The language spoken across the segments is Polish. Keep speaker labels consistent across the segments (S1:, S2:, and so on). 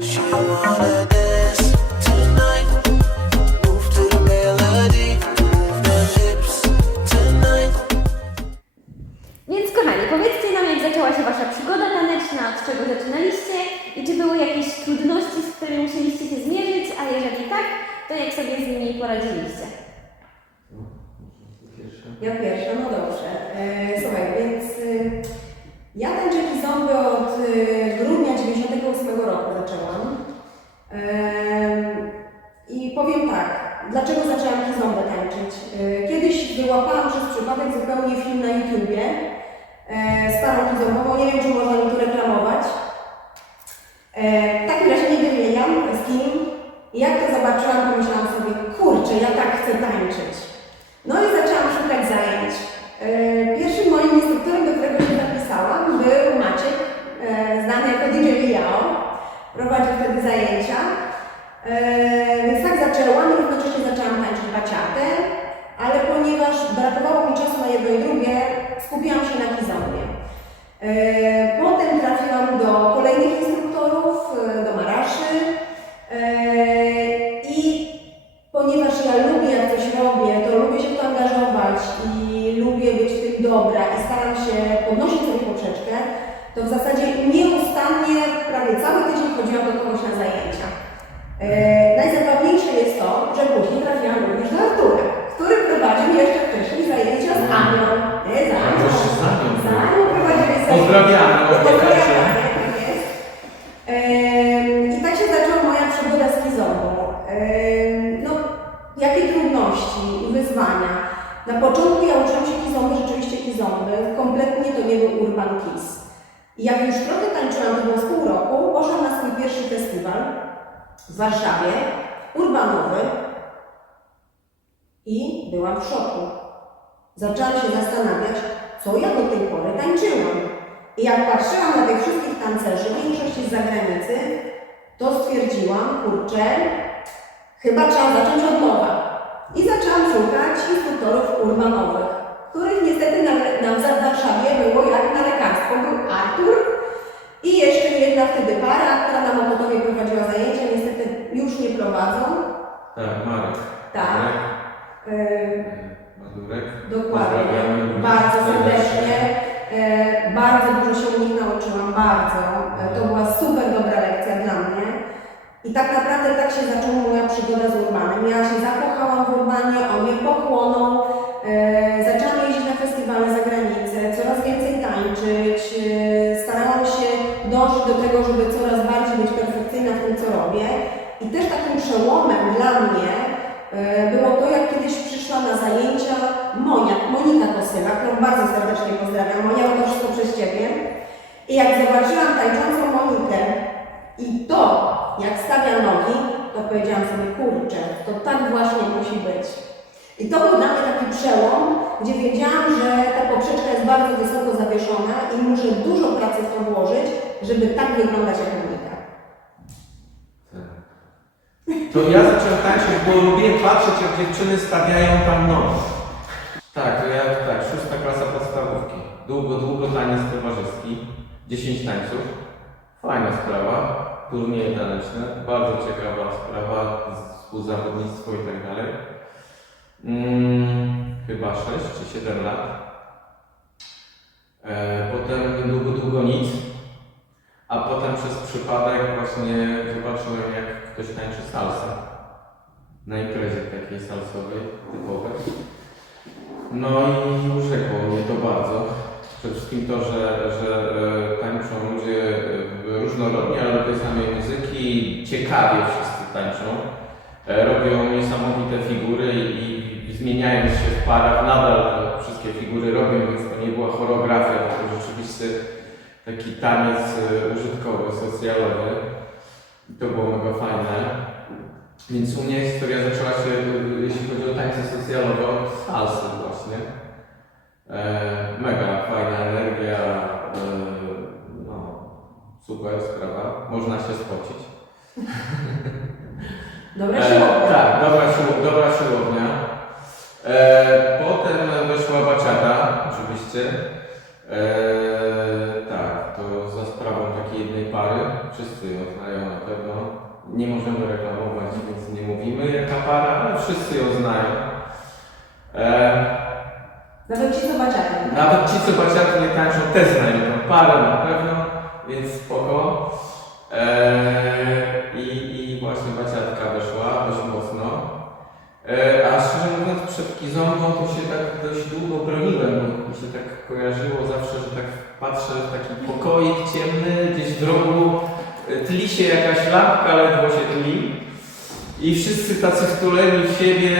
S1: She wanna dance.
S2: Zupełnie film E, No, jakie trudności i wyzwania. Na początku ja uczyłam się kizomby, rzeczywiście kizomby. Kompletnie to nie był urban kiss. I jak już trochę tańczyłam, to było z pół roku, poszłam na swój pierwszy festiwal w Warszawie, urbanowy i byłam w szoku. Zaczęłam się zastanawiać, co ja do tej pory tańczyłam. I jak patrzyłam na tych wszystkich tancerzy, w większości z zagranicy, to stwierdziłam, kurczę, chyba trzeba zacząć od nowa. I zaczęłam szukać instruktorów urbanowych, których niestety na, na, w Warszawie było jak na lekarstwo. Był Artur i jeszcze jedna wtedy para, która na Mokotowie prowadziła zajęcia, niestety już nie prowadzą.
S3: Tak, Marek.
S2: Tak.
S3: Marek,
S2: Yy,
S3: Mazurek.
S2: Dokładnie. Bardzo serdecznie. E, bardzo dużo się u nich nauczyłam, bardzo. E, to była super dobra lekcja dla mnie. I tak naprawdę tak się zaczęła moja przygoda z urbanem. Ja się zakochałam w urbanie, on mnie pochłonął. E, zaczęłam jeździć na festiwale za granicę, coraz więcej tańczyć. E, starałam się dążyć do tego, żeby coraz bardziej być perfekcyjna w tym, co robię. I też takim przełomem dla mnie E, było to, jak kiedyś przyszła na zajęcia Monia, Monika Kosyla, którą bardzo serdecznie pozdrawiam. Monia, to wszystko przez Ciebie. I jak zobaczyłam tańczącą Monikę i to, jak stawia nogi, to powiedziałam sobie, kurczę, to tak właśnie musi być. I to był dla mnie taki przełom, gdzie wiedziałam, że ta poprzeczka jest bardzo wysoko zawieszona i muszę dużo pracy w to włożyć, żeby tak wyglądać jak Monika.
S3: To ja zacząłem tańczyć, bo lubię patrzeć, jak dziewczyny stawiają tam nogi. Tak, to ja tak, szósta klasa podstawówki. Długo, długo taniec towarzyski. 10 tańców. Fajna sprawa. Turnieje taneczne. Bardzo ciekawa sprawa. Współzawodnictwo i tak dalej. Mm, chyba 6 czy 7 lat. E, potem długo, długo nic. A potem przez przypadek właśnie zobaczyłem, jak ktoś tańczy salsa. Na imprezie takiej salsowej, typowej. No i urzekło mnie to bardzo. Przede wszystkim to, że, że tej samej muzyki. Ciekawie wszyscy tańczą. E, Robią niesamowite figury i, i, zmieniając się w parach, nadal wszystkie figury robią, więc to nie była choreografia, tylko rzeczywiście taki taniec e, użytkowy, socjalowy. I to było mega fajne. Więc u mnie historia zaczęła się, e, jeśli chodzi o tańce socjalowe, od salsy właśnie. E, mega fajna energia, e, no, super sprawa. Można się spocić.
S2: Dobra
S3: E,
S2: siłownia.
S3: tak, dobra, sił, dobra siłownia. E, potem wyszła baciata, oczywiście. E, tak, to za sprawą takiej jednej pary. Wszyscy ją znają na pewno. Nie możemy reklamować, więc nie mówimy jaka para, ale wszyscy ją znają. E,
S2: Nawet ci zobaczyli.
S3: nawet ci, co baciaty nie tańczą, też znają tą parę na pewno, więc spoko. Eee, i, I właśnie baciatka weszła dość mocno. Eee, a szczerze mówiąc, przed Kizombą to się tak dość długo broniłem, bo mi się tak kojarzyło zawsze, że tak patrzę w taki pokoik ciemny, gdzieś w rogu, e, tli się jakaś lampka, ledwo się tli. I wszyscy tacy wtuleni w siebie.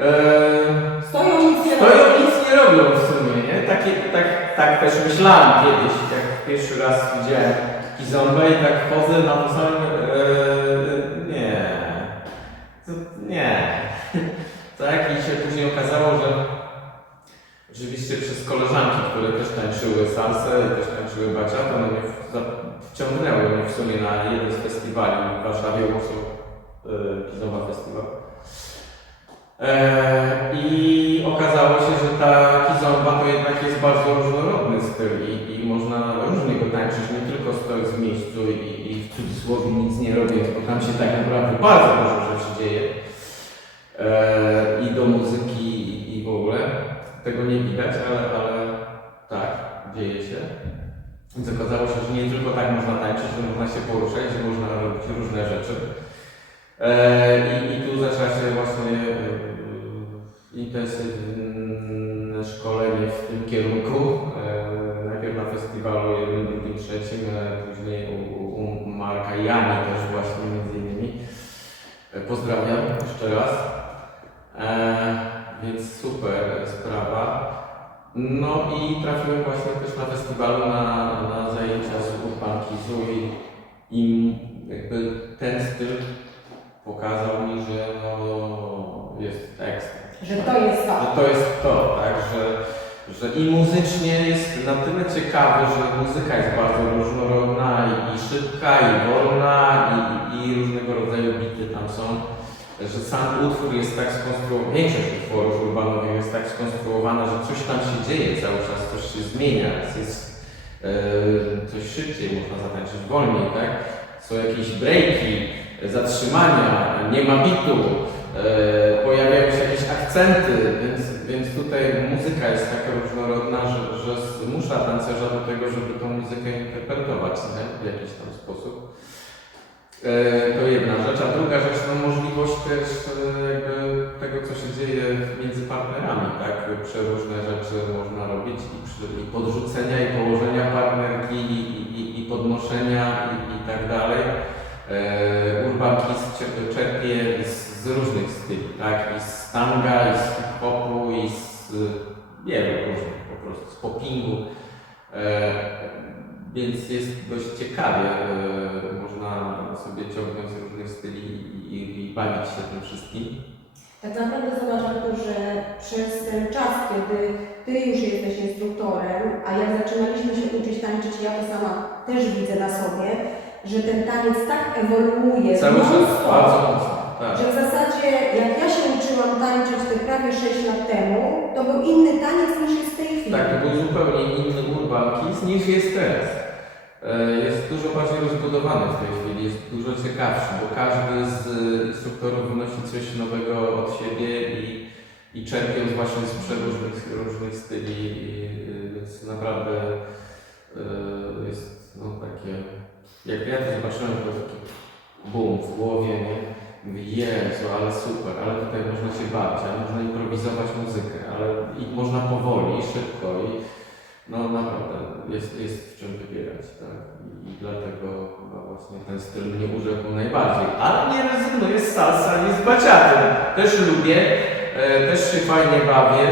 S3: Eee,
S2: Stoją nic nie
S3: Stoją
S2: robią.
S3: nic nie robią w sumie, nie? Takie, tak, tak też myślałem kiedyś, jak pierwszy raz widziałem Kizombę i tak chodzę na to samym, e, nie, to, nie. tak, i się później okazało, że oczywiście przez koleżanki, które też tańczyły salsę i też tańczyły baciatę, no mnie wciągnęły mnie w sumie na jeden z festiwali w Warszawie, Warsaw e, Kizomba Festival. E, I okazało się, że ta kizomba to jednak jest bardzo różnorodny styl i, i można różnie go tańczyć, nie tylko w miejscu i, i w cudzysłowie nic nie robiąc, bo tam się tak naprawdę bardzo dużo rzeczy dzieje. E, I do muzyki i, w ogóle. Tego nie widać, ale, ale tak, dzieje się. Więc okazało się, że nie tylko tak można tańczyć, że można się poruszać, że można robić różne rzeczy. Pozdrawiam jeszcze raz. E, więc super sprawa. No i trafiłem właśnie też na festiwalu na, na zajęcia z Urban Kizu i, i jakby ten styl pokazał mi, że no, jest ekstra.
S2: Że to jest to.
S3: Że to jest to, tak, że, że i muzycznie jest na tyle ciekawy, że muzyka jest bardzo różnorodna i, i szybka, i wolna, i, i różnego rodzaju bity tam są, że sam utwór jest tak skonstruowany, większość utworów urbanowych jest tak skonstruowana, że coś tam się dzieje cały czas, coś się zmienia, jest, e, coś szybciej, można zatańczyć wolniej, tak? Są jakieś breaki, zatrzymania, nie ma bitu, e, pojawiają się jakieś akcenty, więc, więc tutaj muzyka jest taka różnorodna, że, że zmusza tancerza do tego, żeby tą muzykę interpretować nie? w jakiś tam sposób. E, to jedna rzecz, a druga rzecz, no możliwość też e, jakby tego, co się dzieje między partnerami, tak? Przeróżne rzeczy można robić i, przy, i podrzucenia, i położenia partnerki, i, i, i podnoszenia, i, i tak dalej. E, Urban Kiss czerpie z, z różnych styli, tak? I z tanga, i z hip-hopu, i z y, wielu różnych po prostu, z poppingu. Więc jest dość ciekawie, e, można sobie ciągnąć z różnych styli i, i, bawić się tym wszystkim.
S2: Tak naprawdę zobacz to, że przez ten czas, kiedy Ty już jesteś instruktorem, a jak zaczynaliśmy się uczyć tańczyć, ja to sama też widzę na sobie, że ten taniec tak ewoluuje
S3: Cały czas bardzo mocno, tak.
S2: że w zasadzie jak ja się uczyłam tańczyć te prawie 6 lat temu, to był inny taniec niż jest w tej.
S3: Tak, to był zupełnie inny Urban Kiss niż jest teraz. E, Jest dużo bardziej rozbudowany w tej chwili, jest dużo ciekawszy, bo każdy z instruktorów wnosi coś nowego od siebie i, i czerpiąc właśnie z przeróżnych różnych styli, y, więc naprawdę e, jest no takie, jak ja to zobaczyłem, to taki boom w głowie, nie? Mówię, Jezu, ale super, ale tutaj można się bawić, ale można improwizować muzykę, ale i można powoli, szybko i no naprawdę jest, jest w czym wybierać, tak? I, I dlatego chyba właśnie ten styl mnie urzekł najbardziej. Ale nie rezygnuję z salsa ani z baciatem. Też lubię, e, też się fajnie bawię,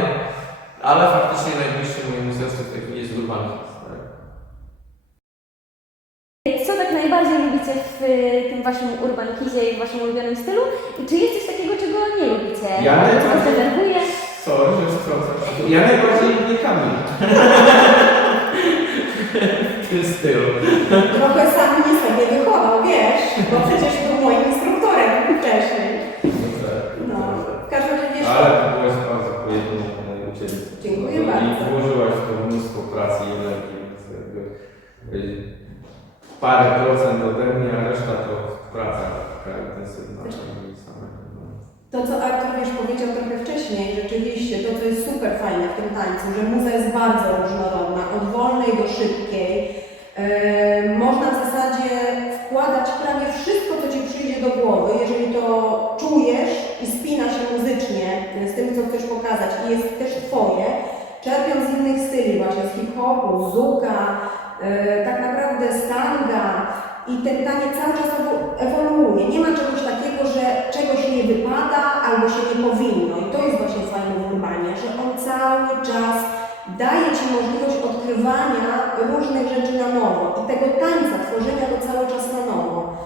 S3: ale faktycznie najbliższy mojemu sercu w tej chwili jest urban tak?
S4: Co tak najbardziej lubicie w y, tym waszym urban kizie i w waszym ulubionym stylu? I czy jest coś takiego, czego nie lubicie?
S3: Ja
S4: Co was denerwuje?
S3: Sorry, że wtrącam. Ja najbardziej lubię Kamil. w tym stylu.
S2: Trochę sam mnie sobie wychował, wiesz, bo przecież był moim instruktorem wcześniej.
S3: No tak.
S2: No, w każdym razie wiesz,
S3: Ale to byłaś bardzo pojedynczą uczennicą.
S2: Dziękuję
S3: I
S2: bardzo.
S3: włożyłaś w to mnóstwo pracy i energii, więc jakby y, parę procent ode mnie, a reszta to praca taka intensywna. i same, no.
S2: To, co Artur wiesz, powiedział trochę wcześniej, rzeczywiście, tym tańcu, że muza jest bardzo różnorodna, od wolnej do szybkiej. Yy, można w zasadzie wkładać prawie wszystko, co Ci przyjdzie do głowy, jeżeli to czujesz i spina się muzycznie z tym, co chcesz pokazać i jest też Twoje, czerpią z innych styli, właśnie z hip-hopu, zuka, yy, tak naprawdę stanga, i ten taniec cały czas ewo- ewoluuje. Nie ma czegoś takiego, że czegoś nie wypada albo się nie powinno. Daje Ci możliwość odkrywania różnych rzeczy na nowo i tego tańca, tworzenia go cały czas na nowo.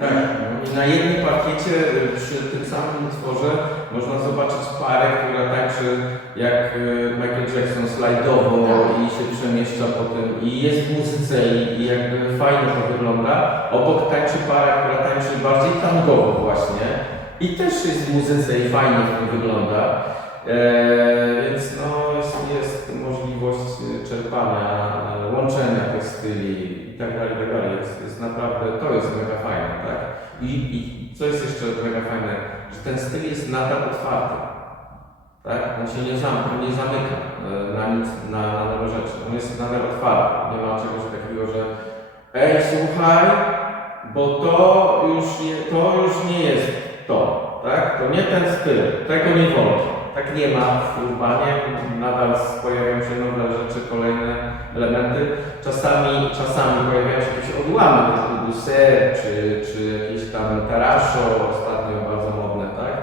S3: Tak, no i na jednym pakiecie y, przy tym samym utworze można zobaczyć parę, która tańczy jak y, Michael Jackson slajdowo
S2: Tak.
S3: i się przemieszcza potem i jest w muzyce i, i jakby fajnie to wygląda. Obok tańczy para, która tańczy bardziej tangowo właśnie i też jest w muzyce i fajnie to wygląda. Eee, więc no, jest, jest możliwość y, czerpania, e, łączenia tych styli i tak dalej, tak dalej. Jest, jest naprawdę, to jest mega fajne, tak? I, I co jest jeszcze mega fajne, że ten styl jest nadal otwarty. Tak? On się nie, zam, nie zamyka e, na nic, na, na nowe rzeczy. On jest nadal otwarty. Nie ma czegoś takiego, że ej, słuchaj, bo to już nie, to już nie jest to. Tak? To nie ten styl, tego nie wolno. Tak nie ma w urbanie, nadal pojawiają się nowe rzeczy, kolejne elementy. Czasami, czasami pojawiają się jakieś odłamy typu Duser, czy, czy jakieś tam Taraszo, ostatnio bardzo modne, tak?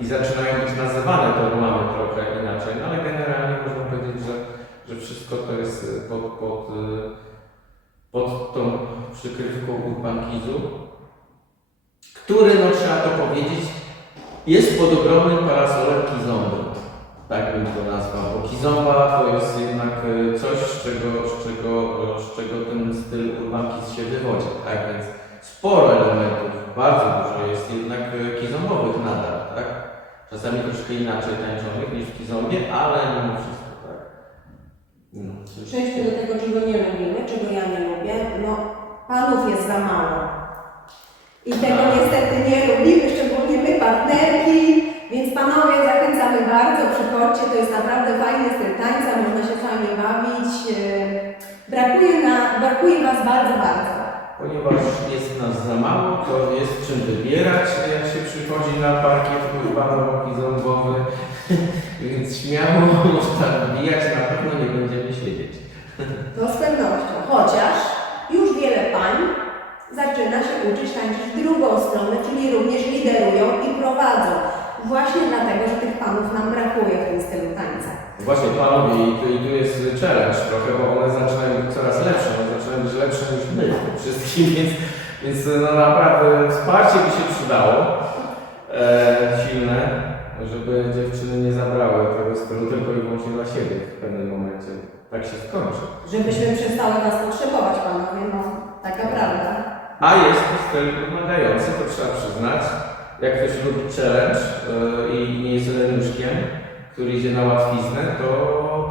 S3: I zaczynają być nazywane te odłamy trochę inaczej, no ale generalnie można powiedzieć, że, że wszystko to jest pod, pod, pod tą przykrywką urbankizu, który, no trzeba to powiedzieć, jest pod ogromnym parasolem kizomby. Tak bym to nazwał, bo kizomba to jest jednak y, coś, z czego, z czego, y, z czego ten styl urbankiz się wywodzi, tak? Więc sporo elementów, bardzo dużo jest jednak y, kizombowych nadal, tak? Czasami troszkę inaczej tańczonych niż w kizombie, ale mimo wszystko, tak? No,
S2: Przejdźmy do tego, czego nie lubimy, czego ja nie lubię. No, panów jest za mało. I tego niestety nie lubimy, szczególnie my partnerki, więc panowie zachęcamy bardzo, przychodźcie, to jest naprawdę fajny styl tańca, można się fajnie bawić. Yy, Brakuje, na, brakuje Was bardzo, bardzo.
S3: Ponieważ jest nas za mało, to jest czym wybierać, jak się przychodzi na parkiet urbanowo-kizombowy, więc śmiało można wbijać, na pewno nie będziemy siedzieć.
S2: To z pewnością. Chociaż zaczyna się uczyć tańczyć w drugą stronę, czyli również liderują i prowadzą. Właśnie dlatego, że tych panów nam brakuje w tym stylu tańca.
S3: Właśnie panowie, i tu, i tu jest challenge trochę, bo one zaczynają być coraz lepsze, one zaczynają być lepsze niż my wszystkim, więc, więc no naprawdę wsparcie by się przydało e, silne, żeby dziewczyny nie zabrały tego stylu tylko i wyłącznie dla siebie w pewnym momencie. Tak się skończy.
S2: Żebyśmy przestały Was potrzebować, panowie, no taka prawda.
S3: A jest to styl wymagający, to trzeba przyznać. Jak ktoś lubi challenge yy, i nie jest leniuszkiem, który idzie na łatwiznę, to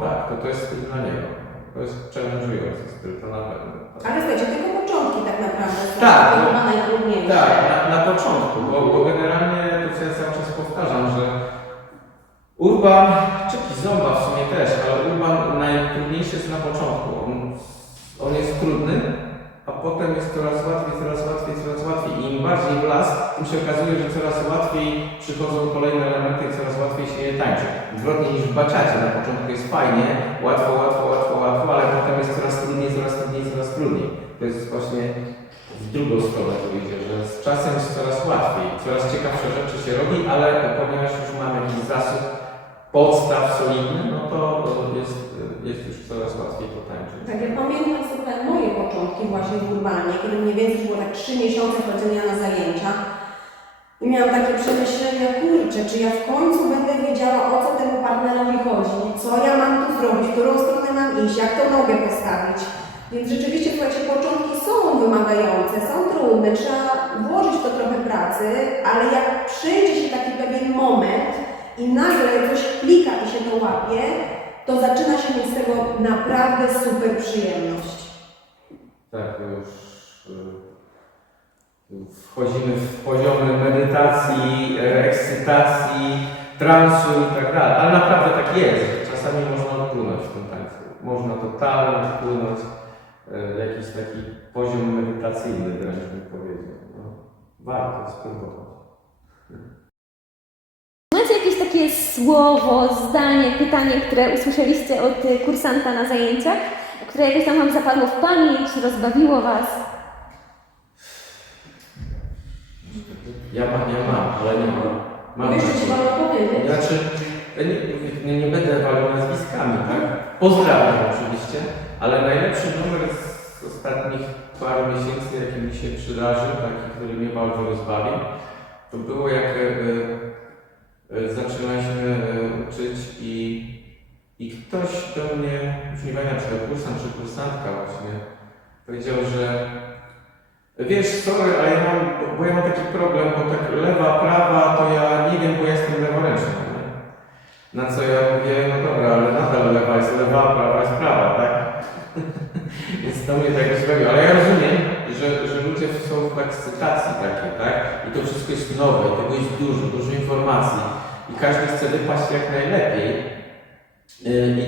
S3: tak, to, to jest styl dla niego. To jest challenge'ujący styl, to na pewno.
S2: Ale słuchajcie, tylko początki tak naprawdę
S3: Tak,
S2: takie
S3: no.
S2: chyba najtrudniejsze.
S3: tak na, na początku, bo, bo generalnie to co ja cały czas powtarzam, że Urban, czy Kizomba w sumie też, ale Urban najtrudniejszy jest na początku. On, on jest trudny, potem jest coraz łatwiej, coraz łatwiej, coraz łatwiej. I im bardziej w las, tym się okazuje, że coraz łatwiej przychodzą kolejne elementy i coraz łatwiej się je tańczy. Odwrotnie niż w baczacie. Na początku jest fajnie, łatwo, łatwo, łatwo, łatwo, ale potem jest coraz trudniej, coraz trudniej, coraz trudniej. To jest właśnie w drugą stronę to że z czasem jest coraz łatwiej, coraz ciekawsze rzeczy się robi, ale ponieważ już mamy jakiś zasób podstaw solidny, no to jest, jest już coraz łatwiej to tańczyć.
S2: Tak, ja pamiętam właśnie w Urbanie, kiedy mniej więcej było tak 3 miesiące chodzenia na zajęcia. I miałam takie przemyślenia, kurczę, czy ja w końcu będę wiedziała, o co temu partnerowi chodzi, co ja mam tu zrobić, którą stronę mam iść, jak tą nogę postawić. Więc rzeczywiście, słuchajcie, początki są wymagające, są trudne, trzeba włożyć to trochę pracy, ale jak przyjdzie się taki pewien moment i nagle coś klika i się to łapie, to zaczyna się mieć z tego naprawdę super przyjemność.
S3: Tak, już y, wchodzimy w poziomy medytacji, e, ekscytacji, transu i tak dalej. Ale naprawdę tak jest. Czasami można odpłynąć w tym tańcu. Można totalnie odpłynąć e, w jakiś taki poziom medytacyjny wręcz bym powiedział. No, warto spróbować.
S4: Macie jakieś takie słowo, zdanie, pytanie, które usłyszeliście od kursanta na zajęciach, które jakoś tam Wam zapadło w pamięć, rozbawiło Was?
S3: Ja, ma, ja mam, ale nie mam. Mam takie.
S2: Ci wolno powiedzieć?
S3: Znaczy, ja nie, nie, nie będę walił nazwiskami, tak? Pozdrawiam oczywiście, ale najlepszy numer z ostatnich paru miesięcy, jaki mi się przydarzył, taki, który mnie bardzo rozbawił, to było jak e, e, zaczynaliśmy e, uczyć i, i ktoś do mnie, już nie pamiętam, czy to kursant, czy kursantka właśnie, powiedział, że Wiesz, sorry, ale ja mam, bo- ja mam taki problem, bo tak lewa, prawa, to ja nie wiem, bo jestem leworęczny. Na co ja mówię, no dobra, ale nadal lewa jest lewa, prawa jest prawa, tak? Więc to mnie tak rozbawiło. Ale ja rozumiem, że, że ludzie są w ekscytacji takiej, tak? I to wszystko jest nowe, i tego jest dużo, dużo informacji. I każdy chce wypaść jak najlepiej.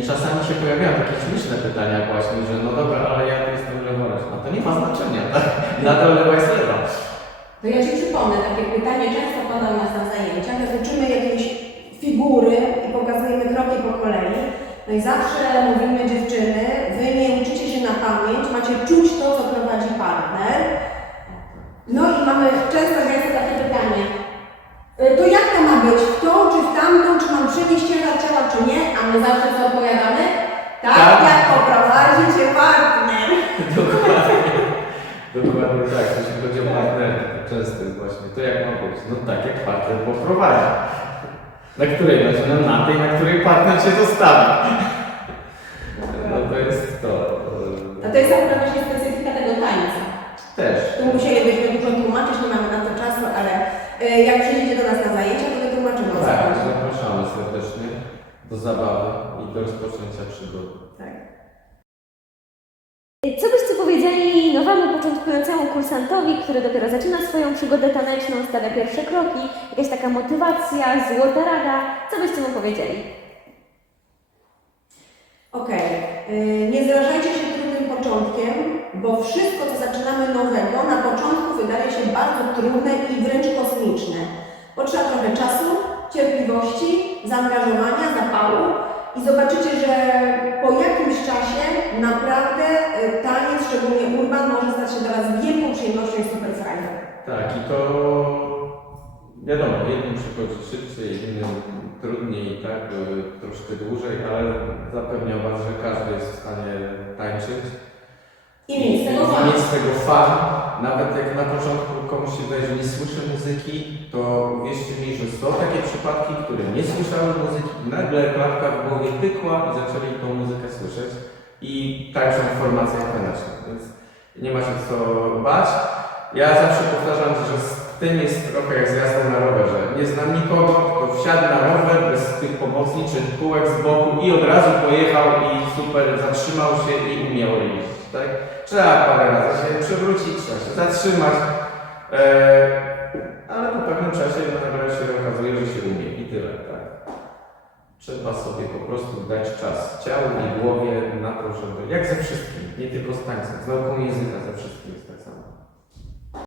S3: I czasami się pojawiają takie śmieszne pytania właśnie, że no dobra, ale ja tu jestem leworęczny. No to nie ma znaczenia, tak? Nadal lewa jest lewa.
S2: To ja Ci przypomnę, takie pytanie często pada u nas na zajęciach, jak uczymy jakiejś figury i pokazujemy kroki po kolei. No i zawsze mówimy dziewczyny, Wy nie uczycie się na pamięć, macie czuć to, co prowadzi partner. No i mamy często gęsto takie pytanie. Tak,
S3: jeśli chodzi o to często jest właśnie to jak ma być. No tak, jak partner poprowadzi. Na której będzie? No na tej, na której partner się zostawi. No to jest to.
S2: A to jest akurat właśnie specyfika tego tańca.
S3: Też.
S2: Tu musielibyśmy dużo tłumaczyć, nie mamy na to czasu, ale y, jak przyjdziecie do nas na zajęcia, to wytłumaczymy
S3: Tak, zapraszamy serdecznie do zabawy i do rozpoczęcia przygody.
S2: Tak.
S4: Co byście powiedzieli początkującemu kursantowi, który dopiero zaczyna swoją przygodę taneczną, stawia pierwsze kroki, jakaś taka motywacja, złota rada? Co byście mu powiedzieli?
S2: Okej, y, nie zrażajcie się trudnym początkiem, bo wszystko, co zaczynamy nowego, na początku wydaje się bardzo trudne i wręcz kosmiczne. Potrzeba trochę czasu, cierpliwości, zaangażowania, zapału i zobaczycie, że po jakimś czasie naprawdę y, taniec, szczególnie urban, może stać się dla Was wielką przyjemnością i super fajną.
S3: Tak, i to wiadomo, jednym przychodzi szybciej, innym trudniej, tak, y, troszkę dłużej, ale zapewniam Was, że każdy jest w stanie tańczyć.
S2: I mieć z tego fan.
S3: Nawet jak na początku komuś się wydaje, że nie słyszy muzyki, to wierzcie mi, że są takie przypadki, które nie słyszały muzyki nagle klatka w głowie pykła i zaczęli tą muzykę słyszeć i tańczą w formacjach tanecznych, więc nie ma się co bać. Ja zawsze powtarzam, że z tym jest trochę jak z jazdą na rowerze. Nie znam nikogo, kto wsiadł na rower bez tych pomocniczych kółek z boku i od razu pojechał i super zatrzymał się i umiał jeździć, tak? Trzeba parę razy się przewrócić, trzeba się zatrzymać, ale po pewnym czasie nagle się okazuje, że się umie i tyle, tak? Trzeba sobie po prostu dać czas ciału i głowie na to, żeby, jak ze wszystkim, nie tylko z tańcem, z nauką języka ze wszystkim